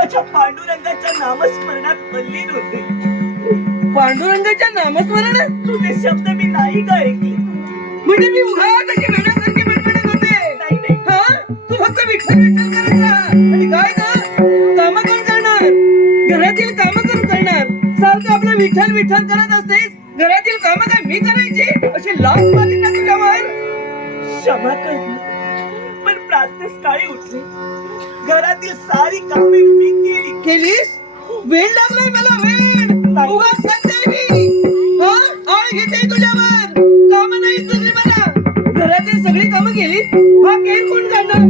माझ्या पांडुरंगाच्या नामस्मरणात तल्लीन होते. पांडुरंगाच्या नामस्मरणात तू ते शब्द मी नाही का ऐकले? म्हणजे मी उघाड कशी वेड्यासारखी बडबडत होते. नाही नाही, हा, तू फक्त विठ्ठल विठ्ठल करत राहा. आणि काय ग, काम कोण करणार? घरातील काम कोण करणार? सारखं आपलं विठ्ठल विठ्ठल करत असतेस, घरातील काम काय मी करायची? अशी लाच मारली ना तुझ्यावर. क्षमा कर, पण प्रातःकाळी उठले, घरातील सारी कामे मी केली. केलीस? वेळ लागलाय मला, वेळ. उगाच सांगते मी. हा, आळ घेते तुझ्यावर. काम नाही तुझी मला. घरातील सगळी कामं केली. हा केळ कोण काढणार?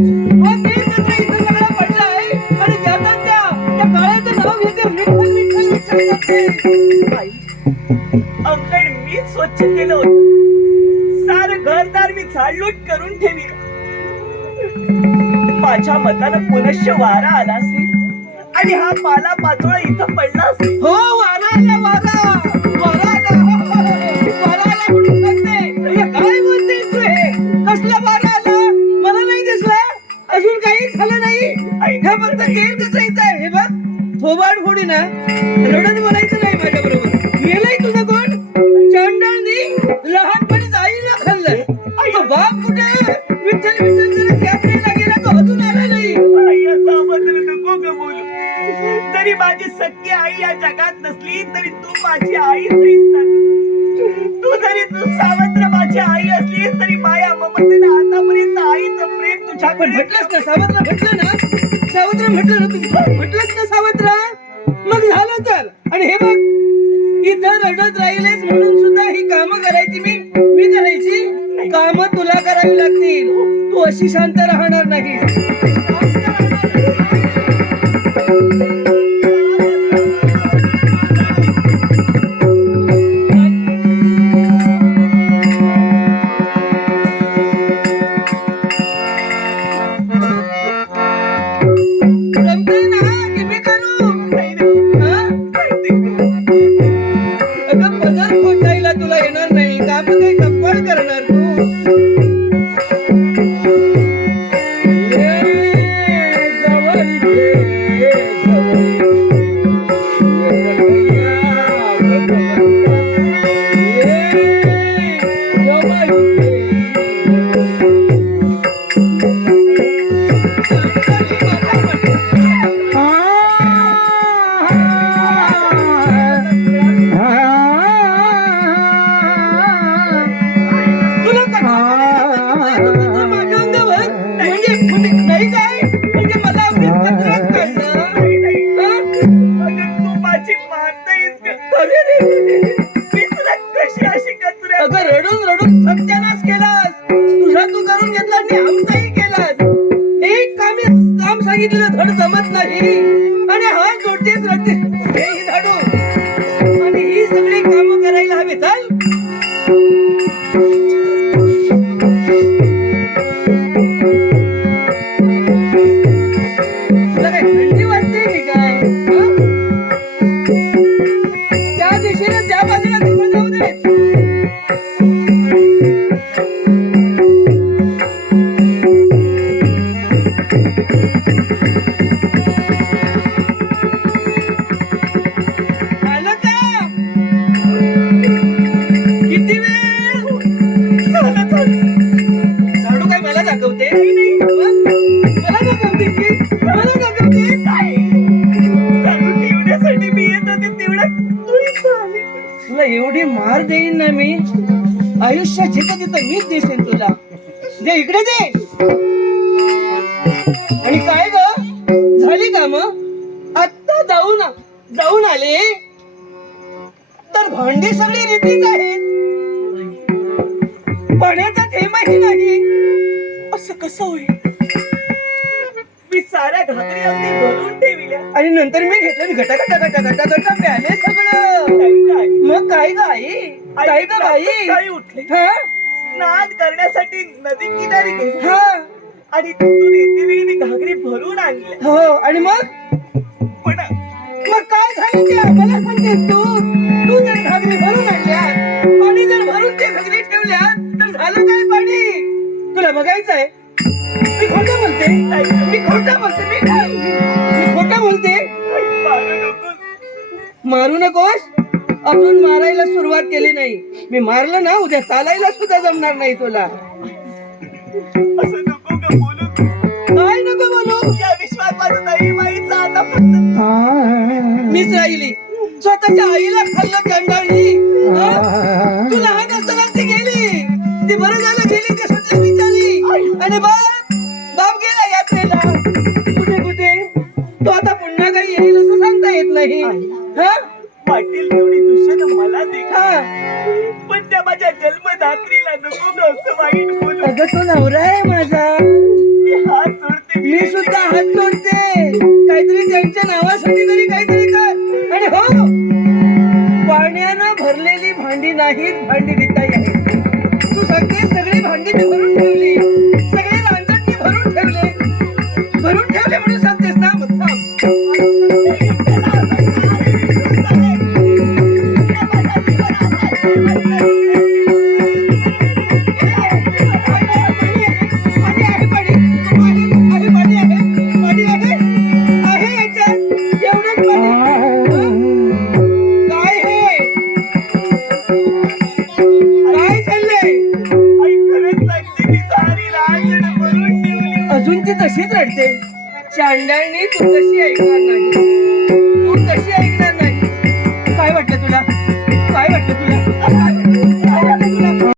हा केळ कसा इथं सगळा पडलाय आणि ज्याचा त्या काळाचं नाव घेते, विठ्ठल विठ्ठल विठ्ठल करते. आई, अंगण मी स्वच्छ केलं होतं, सारं घरदार मी झाडलोट करून ठेवी. माझ्या मतानं पुनश्च वारा आला असेल आणि हा पाला पाचोळा इथं पडला असेल. हो, वारा आला, वारा वारा आला, वारा आला म्हणून सांगते. काय बोलतेस तू हे? कसला वारा आला? मला नाही दिसला. अजून काही झालं नाही. हे फक्त केळ कसं इथं आहे हे बघ. थोबाड फोडी ना, रडत बोलायचं नाही माझ्या बरोबर. गेलंय तुझं कोण? चांडळनी लहानपणीच आईला खाल्लं. तो बाप कुठे? विठ्ठल विठ्ठल करत यात्रेला गेला, तो अजून आला नाही. आई, असं अभद्र नको ग बोलू. जरी माझी सख्खी आई या जगात नसली तरी तू माझी आईच आहेस ना. तू सावत्र माझी आई असलीस तरी माया ममतेनं आतापर्यंत आईचं प्रेम पण तुझ्याकडे म्हटलंस ना सावत्र, म्हटलं ना सावत्र, म्हटलं ना तुम्ही, म्हटलंच ना सावत्र. मग झालं तर. आणि हे बघ, इथं रडत राहिलेस म्हणून सुद्धा ही कामं करायची मी करायची. कामं तुला करावी लागतील. तू अशी शांत राहणार नाही. जमतंय ना की मी करू? हा? अगं पदर खोचायला तुला येणार नाही. काम काही कंपाळ करणार तू. अगं रडून रडून सत्यानाश केलास. तुझा तू करून घेतला आणि आमचाही केलास. एक काम सांगितलेलं धड जमत नाही आणि हा जोडतेच रडतेस. हे झाडू आणि ही सगळी कामं करायला हवी. चल तुला काय थंडी वाटते की काय? त्या दिशेने त्या बाजूला तिकडे जाऊ दे. झालं का? किती वेळ? झाडू काय मला दाखवते? मला दाखवते की? मला दाखवते काय? झाडू ठेवण्यासाठी मी येत होते तेवढ्यात तूच आली. तुला एवढी मार देईन ना मी, आयुष्यात जिथं तिथं मीच देईन तुला. दे इकडे दे. आणि काय ग, झाली का मग? आत्ता जाऊन आले तर भांडी सगळी रीतीच आहेत. पाण्याचा थेंबही नाही. असं कसं होईल? मी साऱ्या घागरी अगदी भरून ठेविल्या आणि नंतर मी घेतलं गटा गटा गटा गटा गटा प्याले सगळं. काय? मग काय ग आई? काय ग बाई? सकाळी उठले, हा स्नान करण्यासाठी नदी किनारी गेले हा आणि तिथून येते वेळी मी घागरी भरून आणल्या. हो. आणि मग काय झालं ते आम्हाला सांगतेस तू जर घागरी भरून आणल्या पाणी जर भरून ते घागरी ठेवल्या तर झालं काय पाणी? तुला बघायचंय? मी खोटं बोलते. मी खोटं बोलते. मारू नकोस. अजून मारायला सुरुवात केली नाही. मी मारलं ना उद्या चालायला सुद्धा जमणार नाही तुला. असं नको ग बोलू तू. काय नको बोलू. या विश्वात माझं नाही माईचा आता फक्त मीच राहिली. स्वतःच्या आईला खाल्लं कंटाळली. तू लहान असताना ती गेली. ती बरं झालं गेली ते सुद्धा विचारली. आणि बाप गेला यात्रेला. कुठे कुठे तो आता पुन्हा काही येईल असं सांगता येत नाही. हा वाटेल तेवढी दूषण मला दे. हा. पण त्या माझ्या जन्मदात्रीला नको ग असं वाईट बोलू. अगं तो नवरा आहे माझा. मी हात जोडते. मी सुद्धा हात जोडते. काहीतरी त्यांच्या नावासाठी तरी काहीतरी कर. आणि हो, पाण्यानं भरलेली भांडी नाहीत भांडी रिकाई आहेत. तू सगळी भांडी मी भरून ठेवली. सगळे रांजण मी भरून ठेवले म्हणून सांगतेस ना. मग थांब. अजून ती तशीच रडते. चांडाळणी तू तशी ऐकणार नाही. काय वाटलं तुला?